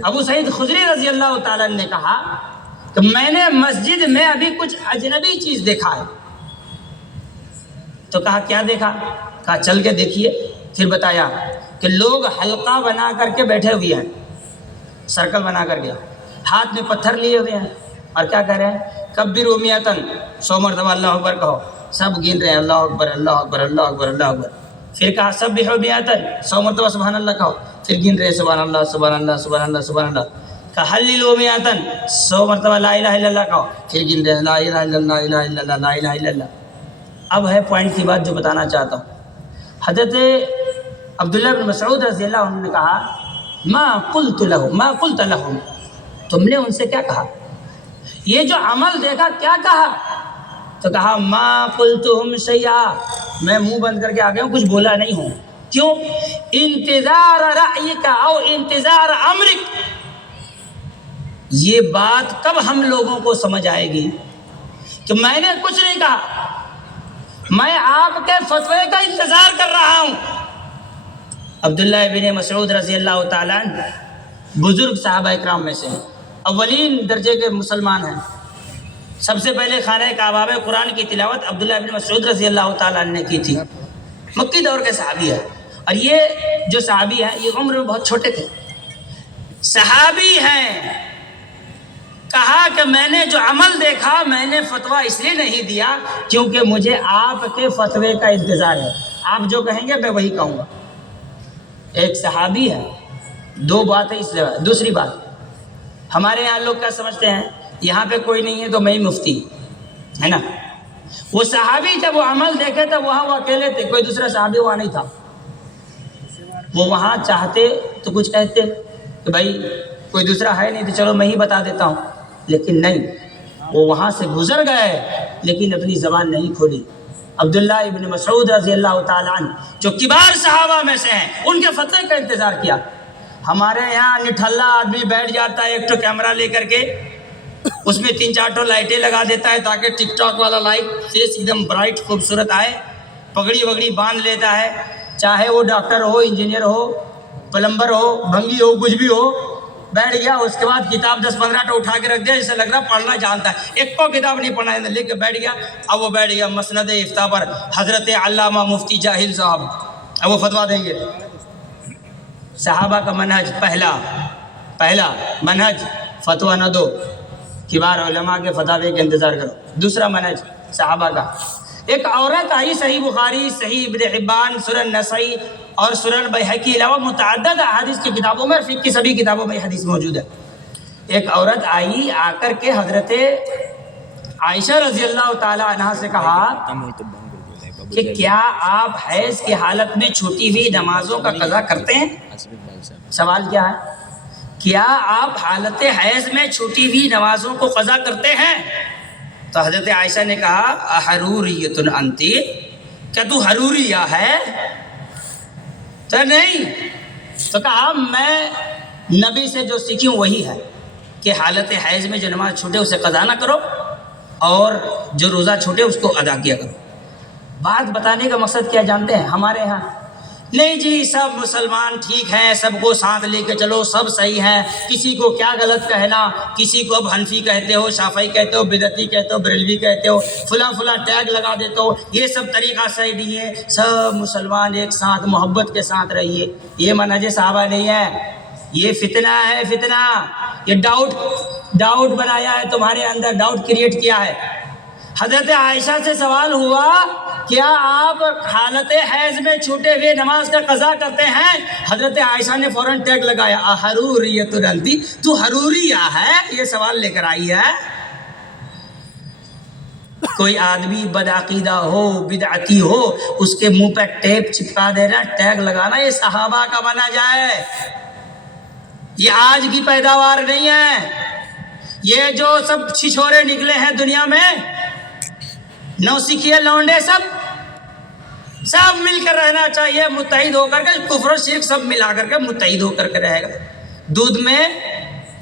ابو سعید خدری رضی اللہ تعالیٰ نے کہا کہ میں نے مسجد میں ابھی کچھ اجنبی چیز دیکھا ہے. تو کہا کیا دیکھا؟ کہا چل کے دیکھیے. پھر بتایا کہ لوگ حلقہ بنا کر کے بیٹھے ہوئے ہیں، سرکل بنا کر کے، ہاتھ میں پتھر لیے ہوئے ہیں، اور کیا کہہ رہے ہیں؟ کبروا میتن، 100 مرتبہ اللہ اکبر کہو. سب گن رہے ہیں اللہ اکبر اللہ اکبر اللہ اکبر اللہ اکبر. پھر کہا سبحوا میتن، 100 مرتبہ سبحان اللہ کہو. پھر گن رہے ہیں سبحان اللہ سبحان اللہ سبحان اللہ سبحان اللہ. کہا حللوا میتن، 100 مرتبہ لا الہ الا اللہ کہو. پھر گن رہے ہیں لا الہ الا اللہ لا الہ الا اللہ لا الہ الا اللہ. اب ہے پوائنٹ کی بات جو بتانا چاہتا ہوں. حضرت عبداللہ بن مسعود رضی اللہ عنہ نے کہا ما قلت لهم، تم نے ان سے کیا کہا؟ یہ جو عمل دیکھا کیا کہا؟ تو کہا ما قلتهم شیئا، میں منہ بند کر کے آ گیا ہوں، کچھ بولا نہیں ہوں. کیوں؟ انتظار رأیک او انتظار امرک. یہ بات کب ہم لوگوں کو سمجھ آئے گی کہ میں نے کچھ نہیں کہا، میں آپ کے فتوے کا انتظار کر رہا ہوں. عبداللہ ابن مسعود رضی اللہ تعالیٰ عنہ بزرگ صحابہ اکرام میں سے ہیں، اولین درجے کے مسلمان ہیں. سب سے پہلے خانہ کعبہ میں قرآن کی تلاوت عبداللہ ابن مسعود رضی اللہ تعالیٰ عنہ نے کی تھی. مکی دور کے صحابی ہے، اور یہ جو صحابی ہیں یہ عمر میں بہت چھوٹے تھے، صحابی ہیں. کہا کہ میں نے جو عمل دیکھا میں نے فتویٰ اس لیے نہیں دیا کیونکہ مجھے آپ کے فتوے کا انتظار ہے، آپ جو کہیں گے میں وہی کہوں گا. ایک صحابی ہے. 2 باتیں اس لیے. دوسری بات، ہمارے یہاں لوگ کیا سمجھتے ہیں یہاں پہ کوئی نہیں ہے تو میں ہی مفتی ہے نا. وہ صحابی جب وہ عمل دیکھے تھے وہاں وہ اکیلے تھے، کوئی دوسرا صحابی وہاں نہیں تھا. وہ وہاں چاہتے تو کچھ کہتے کہ بھائی کوئی دوسرا ہے نہیں تو چلو میں ہی بتا دیتا ہوں، لیکن نہیں، وہ وہاں سے گزر گئے لیکن اپنی زبان نہیں کھولی. عبداللہ ابن مسعود رضی اللہ تعالیٰ عنہ جو کبار صحابہ میں سے ہیں ان کے فتوے کا انتظار کیا. ہمارے یہاں نٹھلا آدمی بیٹھ جاتا ہے ایک تو کیمرہ لے کر کے، اس میں 3-4 لائٹیں لگا دیتا ہے تاکہ ٹک ٹاک والا لائٹ فیس ایک دم برائٹ خوبصورت آئے، پگڑی وگڑی باندھ لیتا ہے، چاہے وہ ڈاکٹر ہو، انجینئر ہو، پلمبر ہو، بھنگی ہو، کچھ بھی ہو، بیٹھ گیا. اس کے بعد کتاب 10-15 اٹھا کے رکھ دیا، جسے لگ رہا پڑھنا جانتا ہے، ایک کو کتاب نہیں پڑھنا ہے، لے کے بیٹھ گیا. اب وہ بیٹھ گیا مسند افتاء پر، حضرت علامہ مفتی جاہل صاحب اب وہ فتویٰ دیں گے. صحابہ کا منہج پہلا منہج فتویٰ نہ دو، کبار علماء کے فتوے کا انتظار کرو. دوسرا منہج صحابہ کا، ایک عورت آئی صحیح بخاری، صحیح ابن حبان، سنن نسائی اور سنن بیہقی کے علاوہ متعدد احادیث کی کتابوں میں اور فقہ کی سبھی کتابوں میں حدیث موجود ہے. ایک عورت آئی, آ کر کے حضرت عائشہ رضی اللہ تعالی عنہا سے کہا کہ کیا آپ حیض کی حالت میں چھوٹی ہوئی نمازوں کا قضا کرتے ہیں؟ سوال کیا ہے؟ کیا آپ حالت حیض میں چھوٹی ہوئی نمازوں کو قضا کرتے ہیں؟ تو حضرت عائشہ نے کہا احروریۃ انتی, کیا تو حروریہ ہے؟ تو نہیں. تو کہا میں نبی سے جو سیکھی ہوں وہی ہے کہ حالت حیض میں جو نماز چھوٹے اسے قضا نہ کرو اور جو روزہ چھوٹے اس کو ادا کیا کرو. بات بتانے کا مقصد کیا جانتے ہیں؟ ہمارے ہاں نہیں جی سب مسلمان ٹھیک ہیں, سب کو ساتھ لے کے چلو, سب صحیح ہیں, کسی کو کیا غلط کہنا, کسی کو اب حنفی کہتے ہو, شافعی کہتے ہو, بدعتی کہتے ہو, بریلوی کہتے ہو, فلاں فلاں ٹیگ لگا دیتے ہو, یہ سب طریقہ صحیح نہیں ہے. سب مسلمان ایک ساتھ محبت کے ساتھ رہیے. یہ منہج صحابہ نہیں ہے, یہ فتنہ ہے, فتنہ. یہ ڈاؤٹ بنایا ہے تمہارے اندر, ڈاؤٹ کریٹ کیا ہے. حضرت عائشہ سے سوال ہوا کیا آپ حالت حیض میں چھوٹے ہوئے نماز کا قضا کرتے ہیں؟ حضرت عائشہ نے فوراً ٹیگ لگایا احروریۃ انتی, تو حروریہ ہے؟ یہ سوال لے کر آئی ہے. کوئی آدمی بدعقیدہ ہو, بدعتی ہو, اس کے منہ پہ ٹیپ چپکا دینا, ٹیگ لگانا, یہ صحابہ کا بنا جائے. یہ آج کی پیداوار نہیں ہے. یہ جو سب چھچھورے نکلے ہیں دنیا میں, نوسکھیے لونڈے, سب مل کر رہنا چاہیے, متحد ہو کر کے. کفر و شرک سب ملا کر کے متحد ہو کر کے رہے گا. دودھ میں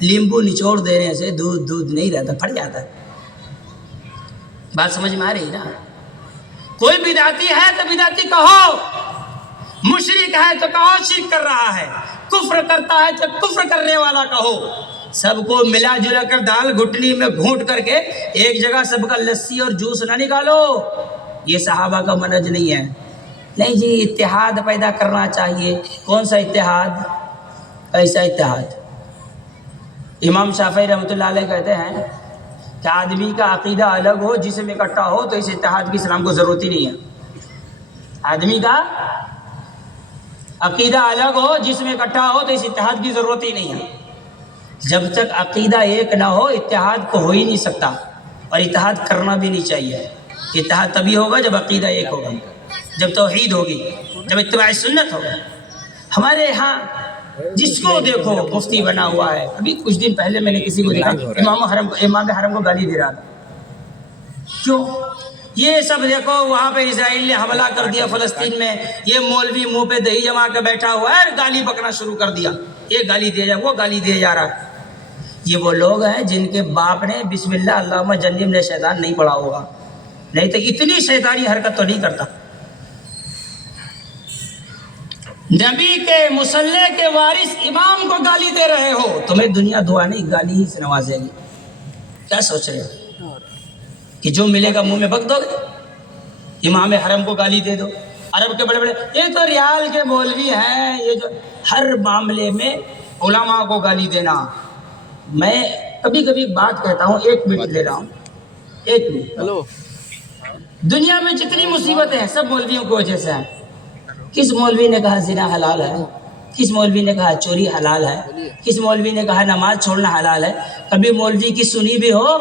لیمبو نچوڑ دینے سے دودھ نہیں رہتا, پھٹ جاتا ہے. بات سمجھ میں آ رہی نا؟ کوئی بدعتی ہے تو بدعتی کہو, مشرک ہے تو کہو شرک کر رہا ہے, کفر کرتا ہے تو کفر کرنے والا کہو. سب کو ملا جلا کر دال گھٹنی میں گھونٹ کر کے ایک جگہ سب کا لسی اور جوس نہ نکالو. یہ صحابہ کا منہج نہیں ہے. نہیں جی اتحاد پیدا کرنا چاہیے. کون سا اتحاد؟ ایسا اتحاد. امام شافعی رحمۃ اللہ علیہ کہتے ہیں کہ آدمی کا عقیدہ الگ ہو, جسم اکٹھا ہو, تو اس اتحاد کی اسلام کو ضرورت ہی نہیں ہے. آدمی کا عقیدہ الگ ہو, جسم اکٹھا ہو, تو اس اتحاد کی ضرورت ہی نہیں ہے. جب تک عقیدہ ایک نہ ہو اتحاد کو ہو ہی نہیں سکتا, اور اتحاد کرنا بھی نہیں چاہیے. اتحاد تبھی ہوگا جب عقیدہ ایک ہوگا, جب توحید ہوگی, جب اتباع سنت ہوگا. ہمارے یہاں جس کو دیکھو مفتی بنا ہوا ہے. ابھی کچھ دن پہلے میں نے کسی کو دیکھا امام حرم کو گالی دے رہا تھا. کیوں؟ یہ سب دیکھو وہاں پہ اسرائیل نے حملہ کر دیا فلسطین میں, یہ مولوی منہ پہ دہی جما کے بیٹھا ہوا ہے, گالی بکنا شروع کر دیا. یہ گالی دے جا, وہ گالی دے جا رہا ہے. یہ وہ لوگ ہیں جن کے باپ نے بسم اللہ اللہم جنبنا شیطان نہیں پڑھا ہوگا, نہیں تو اتنی شیطانی حرکت تو نہیں کرتا. نبی کے مصلی کے وارث امام کو گالی دے رہے ہو, تمہیں دنیا دعا نہیں گالی ہی سے نوازے گی. کیا سوچ رہے ہو کہ جو ملے گا منہ میں بک دو گے؟ امام حرم کو گالی دے دو. عرب کے بڑے بڑے یہ تو ریال کے مولوی ہیں, یہ جو ہر معاملے میں علماء کو گالی دینا. میں کبھی کبھی بات کہتا ہوں, 1 منٹ لے رہا ہوں, 1 منٹ. دنیا میں جتنی مصیبتیں ہیں سب مولویوں کی وجہ سے ہیں. کس مولوی نے کہا زنا حلال ہے؟ کس مولوی نے کہا چوری حلال ہے؟ کس مولوی نے کہا نماز چھوڑنا حلال ہے؟ کبھی مولوی کی سنی بھی ہو؟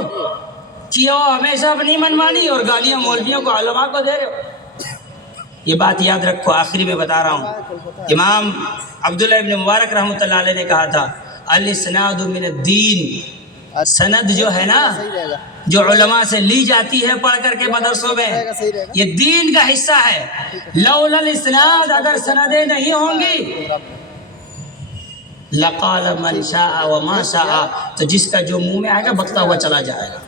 کیا ہمیشہ اپنی منمانی اور گالیاں مولویوں کو علماء کو دے رہے ہو. یہ بات یاد رکھو, آخری میں بتا رہا ہوں. امام عبداللہ ابن مبارک رحمۃ اللہ علیہ نے کہا تھا الاسناد من الدین. سند جو ہے نا, جو علماء سے لی جاتی ہے پڑھ کر کے مدرسوں میں, یہ دین کا حصہ ہے. لولا الاسناد, اگر سندیں نہیں ہوں گی, لقال من شاء وما شاء, تو جس کا جو منہ میں آئے گا بکتا ہوا چلا جائے گا.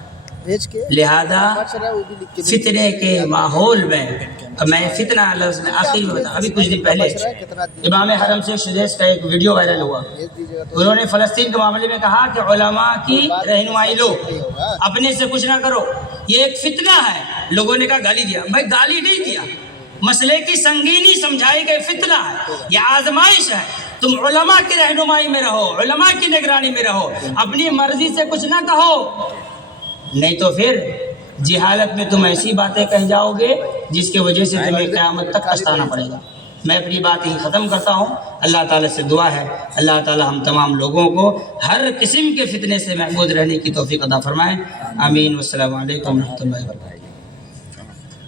لہذا فتنے کے ماحول میں, میں فتنہ لفظ میں آخر میں بتا, ابھی کچھ دن پہلے امام حرم سے شدیش کا ایک ویڈیو وائرل ہوا. انہوں نے فلسطین کے معاملے میں کہا کہ علماء کی رہنمائی لو, اپنے سے کچھ نہ کرو, یہ ایک فتنہ ہے. لوگوں نے کہا گالی دیا. میں گالی نہیں دیا, مسئلے کی سنگینی سمجھائی گئی. فتنہ ہے, یہ آزمائش ہے. تم علماء کی رہنمائی میں رہو, علماء کی نگرانی میں رہو, اپنی مرضی سے کچھ نہ کہو, نہیں تو پھر جہالت میں تم ایسی باتیں کہہ جاؤ گے جس کی وجہ سے تمہیں قیامت تک پچھتانا پڑے گا. میں اپنی بات یہیں ختم کرتا ہوں. اللہ تعالیٰ سے دعا ہے اللہ تعالیٰ ہم تمام لوگوں کو ہر قسم کے فتنے سے محفوظ رہنے کی توفیق عطا فرمائیں. آمین. والسلام علیکم ورحمۃ اللہ وبرکاتہ.